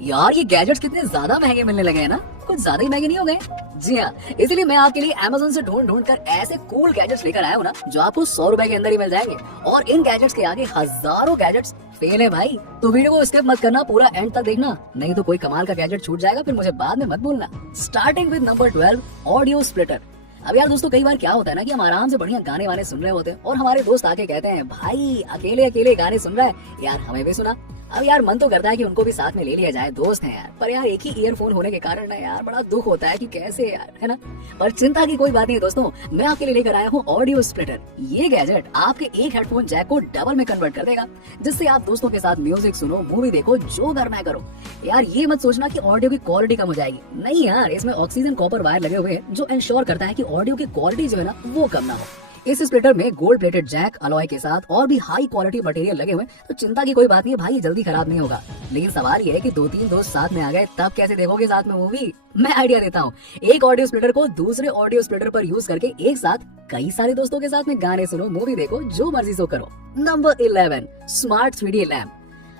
यार ये गैजेट्स कितने ज्यादा महंगे मिलने लगे हैं ना, कुछ ज्यादा ही महंगे नहीं हो गए? जी हाँ, इसीलिए मैं आपके लिए Amazon से ढूंढ ढूंढ कर ऐसे कूल गैजेट्स लेकर आया हूँ ना, जो आपको 100 रुपए के अंदर ही मिल जाएंगे। और इन गैजेट्स के आगे हजारों गैजेट्स फेल है भाई। तो वीडियो को स्किप मत करना, पूरा एंड तक देखना, नहीं तो कोई कमाल का गैजेट छूट जाएगा, फिर मुझे बाद में मत भूलना। Starting with number 12, audio splitter. अब यार दोस्तों, कई बार क्या होता है ना कि हम आराम से बढ़िया गाने वाने सुन रहे होते हैं और हमारे दोस्त आके कहते हैं, भाई अकेले अकेले गाने सुन रहा है यार, हमें भी सुना। अब यार मन तो करता है कि उनको भी साथ में ले लिया जाए, दोस्त हैं यार, पर यार एक ही ईयरफोन होने के कारण ना यार बड़ा दुख होता है कि कैसे यार, है ना। पर चिंता की कोई बात नहीं दोस्तों, मैं आपके लिए लेकर आया हूँ ऑडियो स्प्लिटर। ये गैजेट आपके एक हेडफोन जैक को डबल में कन्वर्ट कर देगा, जिससे आप दोस्तों के साथ म्यूजिक सुनो, मूवी देखो, जो करना है करो। यार ये मत सोचना कि ऑडियो की क्वालिटी कम हो जाएगी, नहीं यार, इसमें ऑक्सीजन कॉपर वायर लगे हुए हैं जो इंश्योर करता है कि ऑडियो की क्वालिटी जो है ना वो कम ना हो। इस स्प्लिटर में गोल्ड प्लेटेड जैक अलॉय के साथ और भी हाई क्वालिटी मटेरियल लगे हुए, तो चिंता की कोई बात नहीं है भाई, जल्दी खराब नहीं होगा। लेकिन सवाल ये है कि 2-3 दोस्त साथ में आ गए तब कैसे देखोगे साथ में मूवी? मैं आइडिया देता हूँ, एक ऑडियो स्प्लिटर को दूसरे ऑडियो स्प्लिटर पर यूज करके एक साथ कई सारे दोस्तों के साथ में गाने सुनो, मूवी देखो, जो मर्जी सो करो। Number 11, smart 3D lamp.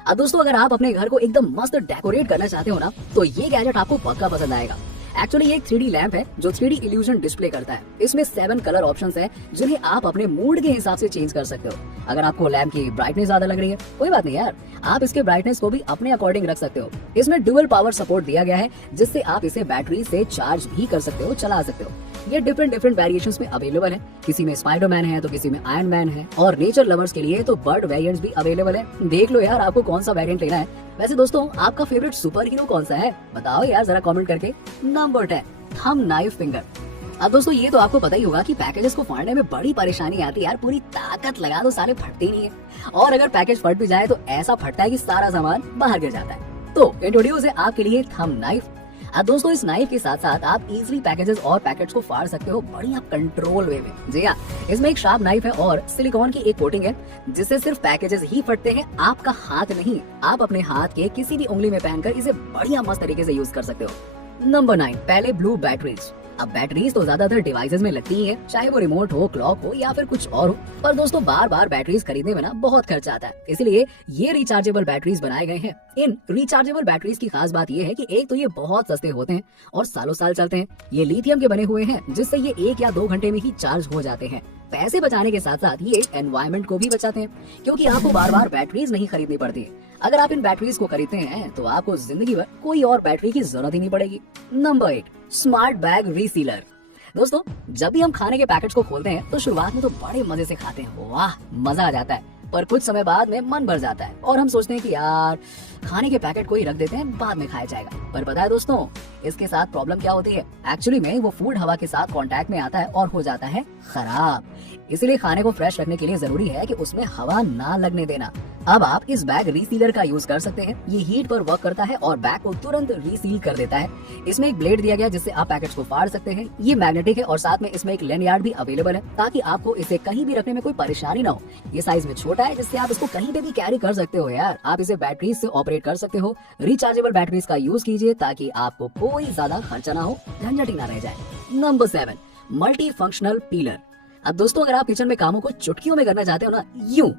अब दोस्तों, अगर आप अपने घर को एकदम मस्त डेकोरेट करना चाहते हो ना, तो ये गैजेट आपको पक्का पसंद आएगा। एक्चुअली ये एक 3D लैंप है जो 3D इल्यूजन डिस्प्ले करता है। इसमें 7 कलर ऑप्शंस हैं जिन्हें आप अपने मूड के हिसाब से चेंज कर सकते हो। अगर आपको लैंप की ब्राइटनेस ज्यादा लग रही है, कोई बात नहीं यार, आप इसके ब्राइटनेस को भी अपने अकॉर्डिंग रख सकते हो। इसमें डुअल पावर सपोर्ट दिया गया है, जिससे आप इसे बैटरी से चार्ज भी कर सकते हो, चला सकते हो। ये डिफरेंट वेरिएशंस में अवेलेबल है, किसी में स्पाइडरमैन है तो किसी में आयरन मैन है, और नेचर लवर्स के लिए तो बर्ड वेरिएंट्स भी अवेलेबल है। देख लो यार आपको कौन सा वेरिएंट लेना है। वैसे दोस्तों, आपका फेवरेट सुपर हीरो कौन सा है, बताओ यार जरा कमेंट करके। Number 10, thumb knife finger. अब दोस्तों, ये तो आपको पता ही होगा कि पैकेजेस को फाड़ने में बड़ी परेशानी आती है यार, पूरी ताकत लगा दो साले फटते ही नहीं है, और अगर पैकेज फट भी जाए तो ऐसा फटता है कि सारा सामान बाहर गिर जाता है। तो इंट्रोड्यूस है आपके लिए थंब नाइफ। अब दोस्तों, इस नाइफ के साथ साथ आप इजीली पैकेजेस और पैकेट्स को फाड़ सकते हो बढ़िया कंट्रोल वे में। जी हाँ, इसमें एक शार्प नाइफ है और सिलिकॉन की एक कोटिंग है, जिससे सिर्फ पैकेजेस ही फटते हैं, आपका हाथ नहीं। आप अपने हाथ के किसी भी उंगली में पहनकर इसे बढ़िया मस्त तरीके से यूज कर सकते हो। नंबर 9, पहले ब्लू बैटरीज। अब बैटरीज तो ज्यादातर डिवाइसेस में लगती ही है, चाहे वो रिमोट हो, क्लॉक हो या फिर कुछ और हो। पर दोस्तों, बार बार बैटरीज खरीदने में ना बहुत खर्चा आता है, इसलिए ये रिचार्जेबल बैटरीज बनाए गए हैं। इन रिचार्जेबल बैटरीज की खास बात ये है कि एक तो ये बहुत सस्ते होते हैं और सालों साल चलते हैं। ये लिथियम के बने हुए हैं, जिससे ये 1 या 2 घंटे में ही चार्ज हो जाते हैं। पैसे बचाने के साथ साथ ये एनवायरनमेंट को भी बचाते हैं, क्योंकि आपको बार बार बैटरीज नहीं खरीदनी पड़ती। अगर आप इन बैटरीज को खरीदते हैं तो आपको जिंदगी भर कोई और बैटरी की जरूरत ही नहीं पड़ेगी। Number 8, smart bag resealer. दोस्तों, जब भी हम खाने के पैकेट्स को खोलते हैं तो शुरुआत में तो बड़े मजे से खाते हैं, वाह मजा आ जाता है। पर कुछ समय बाद में मन भर जाता है और हम सोचते हैं कि यार खाने के पैकेट को ही रख देते हैं, बाद में खाया जाएगा। पर पता है दोस्तों, इसके साथ प्रॉब्लम क्या होती है? एक्चुअली में वो फूड हवा के साथ कांटेक्ट में आता है और हो जाता है खराब। इसलिए खाने को फ्रेश रखने के लिए जरूरी है कि उसमें हवा ना लगने देना। अब आप इस बैग रीसीलर का यूज कर सकते हैं। ये हीट पर वर्क करता है और बैग को तुरंत रीसील कर देता है। इसमें एक ब्लेड दिया गया जिससे आप पैकेट्स को फाड़ सकते हैं। ये मैग्नेटिक है और साथ में इसमें एक लैंडयार्ड भी अवेलेबल है, ताकि आपको इसे कहीं भी रखने में कोई परेशानी ना हो। ये साइज में छोटा है, जिससे आप इसको कहीं पे भी कैरी कर सकते हो यार। आप इसे बैटरीज से ऑपरेट कर सकते हो। रिचार्जेबल बैटरीज का यूज कीजिए ताकि आपको कोई ज्यादा खर्चा ना हो, झंझट ही ना रह जाए। Number 7, multi functional pillar. अब दोस्तों, अगर आप किचन में कामों को चुटकियों में करना चाहते हो ना, यूं,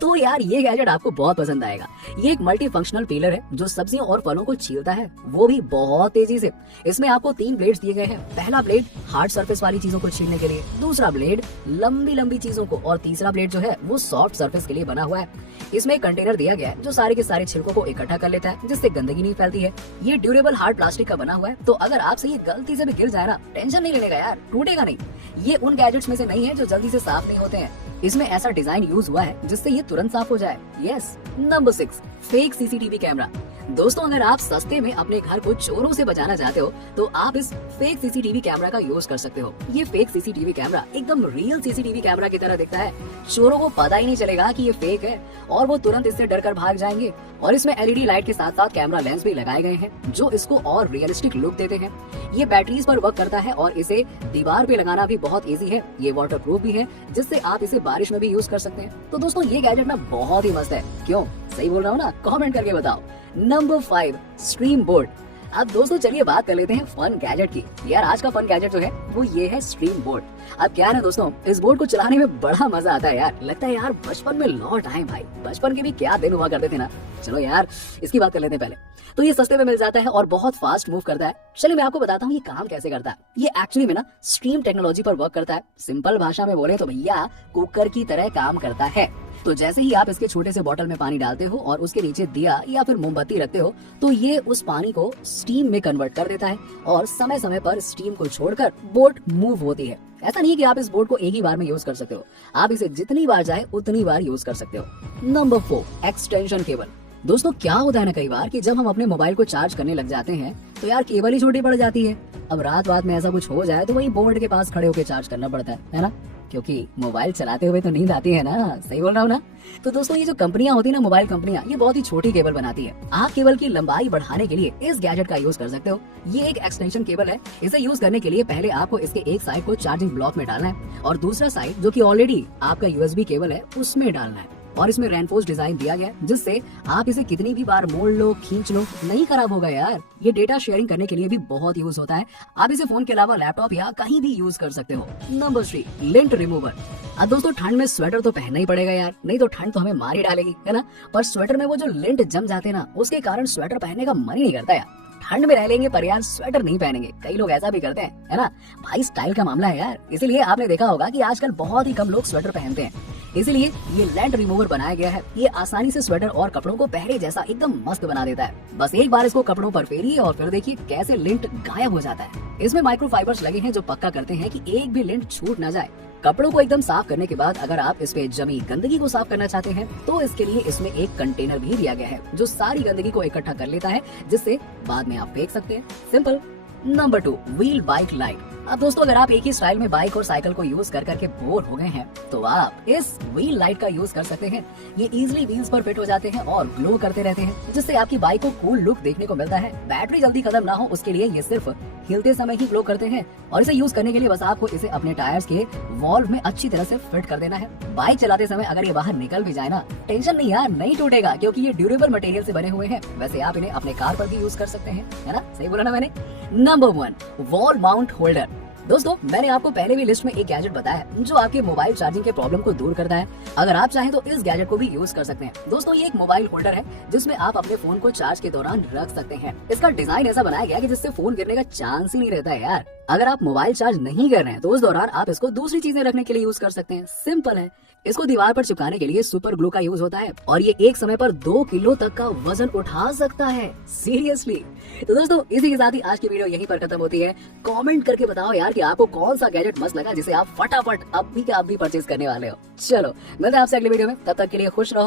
तो यार ये गैजेट आपको बहुत पसंद आएगा। ये एक मल्टी फंक्शनल पीलर है जो सब्जियों और फलों को छीलता है, वो भी बहुत तेजी से। इसमें आपको 3 ब्लेड्स दिए गए हैं। पहला ब्लेड हार्ड सरफेस वाली चीजों को छीलने के लिए, दूसरा ब्लेड लंबी लंबी चीजों को, और तीसरा ब्लेड जो है वो सॉफ्ट सरफेस के लिए बना हुआ है। इसमें एक कंटेनर दिया गया है जो सारे के सारे छिलकों को इकट्ठा कर लेता है, जिससे गंदगी नहीं फैलती है। ये ड्यूरेबल हार्ड प्लास्टिक का बना हुआ है, तो अगर आपसे ये गलती से भी गिर जाए ना, टेंशन नहीं लेने का यार, टूटेगा नहीं। ये उन गैजेट्स में से नहीं है जो जल्दी से साफ नहीं होते हैं। इसमें ऐसा डिजाइन यूज हुआ है जिससे ये तुरंत साफ हो जाए। Yes. Number 6, fake CCTV camera. दोस्तों, अगर आप सस्ते में अपने घर को चोरों से बचाना चाहते हो तो आप इस फेक सीसीटीवी कैमरा का यूज कर सकते हो। ये फेक सीसीटीवी कैमरा एकदम रियल सीसीटीवी कैमरा की तरह दिखता है। चोरों को पता ही नहीं चलेगा कि ये फेक है और वो तुरंत इससे डरकर भाग जाएंगे। और इसमें एलईडी लाइट के साथ साथ कैमरा लेंस भी लगाए गए हैं जो इसको और रियलिस्टिक लुक देते हैं। ये बैटरीज पर वर्क करता है और इसे दीवार पे लगाना भी बहुत इजी है। ये वाटर प्रूफ भी है, जिससे आप इसे बारिश में भी यूज कर सकते हैं। तो दोस्तों, ये गैजेट ना बहुत ही मस्त है। क्यों, सही बोल रहा हूँ ना? कमेंट करके बताओ। Number 5, stream board. अब दोस्तों चलिए बात कर लेते हैं फन गैजेट की। यार आज का फन गैजेट जो है वो ये है स्ट्रीम बोर्ड। अब क्या है ना दोस्तों, इस बोर्ड को चलाने में बड़ा मजा आता है यार। लगता है यार बचपन में लौट आए भाई, बचपन के भी क्या दिन हुआ करते थे ना। चलो यार इसकी बात कर लेते हैं पहले। तो ये सस्ते में मिल जाता है और बहुत फास्ट मूव करता है। चलिए मैं आपको बताता हूँ ये काम कैसे करता है। ये एक्चुअली में ना स्ट्रीम टेक्नोलॉजी पर वर्क करता है। सिंपल भाषा में बोले तो भैया कुकर की तरह काम करता है। तो जैसे ही आप इसके छोटे से बोतल में पानी डालते हो और उसके नीचे दिया या फिर मोमबत्ती रखते हो तो ये उस पानी को स्टीम में कन्वर्ट कर देता है और समय समय पर स्टीम को छोड़कर बोट मूव होती है। ऐसा नहीं है कि आप इस बोर्ड को एक ही बार में यूज कर सकते हो, आप इसे जितनी बार चाहे उतनी बार यूज कर सकते हो। Number 4, extension cable. दोस्तों क्या होता है ना कई बार कि जब हम अपने मोबाइल को चार्ज करने लग जाते हैं तो यार केबल ही छोटी पड़ जाती है। अब रात में ऐसा कुछ हो जाए तो वही बोर्ड के पास खड़े होकर चार्ज करना पड़ता है ना, क्योंकि मोबाइल चलाते हुए तो नींद आती है ना। सही बोल रहा हूँ ना। तो दोस्तों ये जो कंपनियां होती है ना, मोबाइल कंपनियां, ये बहुत ही छोटी केबल बनाती है। आप केबल की लंबाई बढ़ाने के लिए इस गैजेट का यूज कर सकते हो। ये एक एक्सटेंशन केबल है। इसे यूज करने के लिए पहले आपको इसके एक साइड को चार्जिंग ब्लॉक में डालना है और दूसरा साइड जो कि ऑलरेडी आपका यूएसबी केबल है उसमें डालना है। और इसमें रेनफोर्स डिजाइन दिया गया है जिससे आप इसे कितनी भी बार मोड़ लो खींच लो नहीं खराब होगा यार। ये डेटा शेयरिंग करने के लिए भी बहुत यूज होता है। आप इसे फोन के अलावा लैपटॉप या कहीं भी यूज कर सकते हो। Number 3, lint remover. अब दोस्तों ठंड में स्वेटर तो पहनना ही पड़ेगा यार, नहीं तो ठंड तो हमें मार ही डालेगी, है ना। पर स्वेटर में वो जो लिंट जम जाते हैं ना, उसके कारण स्वेटर पहनने का मन ही नहीं करता यार। ठंड में रह लेंगे पर यार स्वेटर नहीं पहनेंगे। कई लोग ऐसा भी करते हैं, है ना। भाई स्टाइल का मामला है यार, इसीलिए आपने देखा होगा कि आजकल बहुत ही कम लोग स्वेटर पहनते हैं। इसीलिए ये लिंट रिमूवर बनाया गया है। ये आसानी से स्वेटर और कपड़ों को पहले जैसा एकदम मस्त बना देता है। बस एक बार इसको कपड़ों पर फेरिए और फिर देखिए कैसे लिंट गायब हो जाता है। इसमें माइक्रोफाइबर्स लगे हैं जो पक्का करते हैं कि एक भी लिंट छूट ना जाए। कपड़ों को एकदम साफ करने के बाद अगर आप इस पे जमी गंदगी को साफ करना चाहते हैं तो इसके लिए इसमें एक कंटेनर भी दिया गया है जो सारी गंदगी को इकट्ठा कर लेता है, जिससे बाद में आप फेंक सकते हैं। Simple. Number 2, wheel bike light. अब दोस्तों अगर आप एक ही स्टाइल में बाइक और साइकिल को यूज कर करके बोर हो गए हैं तो आप इस व्हील लाइट का यूज कर सकते हैं। ये इजीली व्हील्स पर फिट हो जाते हैं और ग्लो करते रहते हैं, जिससे आपकी बाइक को कूल लुक देखने को मिलता है। बैटरी जल्दी खत्म ना हो उसके लिए ये सिर्फ हिलते समय ही ग्लो करते हैं और इसे यूज करने के लिए बस आपको इसे अपने टायर्स के वॉल्व में अच्छी तरह से फिट कर देना है। बाइक चलाते समय अगर ये बाहर निकल भी जाए ना, टेंशन नहीं यार, नहीं टूटेगा क्योंकि ये ड्यूरेबल मटेरियल से बने हुए हैं। वैसे आप इन्हें अपने कार पर भी यूज कर सकते हैं, है ना। सही बोला ना मैंने। Number 1, wall mount holder. दोस्तों मैंने आपको पहले भी लिस्ट में एक गैजेट बताया जो आपके मोबाइल चार्जिंग के प्रॉब्लम को दूर करता है। अगर आप चाहें तो इस गैजेट को भी यूज कर सकते हैं। दोस्तों ये एक मोबाइल होल्डर है जिसमें आप अपने फोन को चार्ज के दौरान रख सकते हैं। इसका डिजाइन ऐसा बनाया गया है कि जिससे फोन गिरने का चांस ही नहीं रहता है यार। अगर आप मोबाइल चार्ज नहीं कर रहे हैं तो उस दौरान आप इसको दूसरी चीजें रखने के लिए यूज कर सकते हैं। सिंपल है। इसको दीवार पर चिपकाने के लिए सुपर ग्लू का यूज होता है और ये एक समय पर 2 किलो तक का वजन उठा सकता है। सीरियसली। तो दोस्तों इसी के साथ ही आज की वीडियो यहीं पर खत्म होती है। कमेंट करके बताओ यार कि आपको कौन सा गैजेट मस्त लगा जिसे आप फटाफट अब भी परचेज करने वाले हो। चलो मिलते हैं आपसे अगली वीडियो में, तब तक के लिए खुश रहो।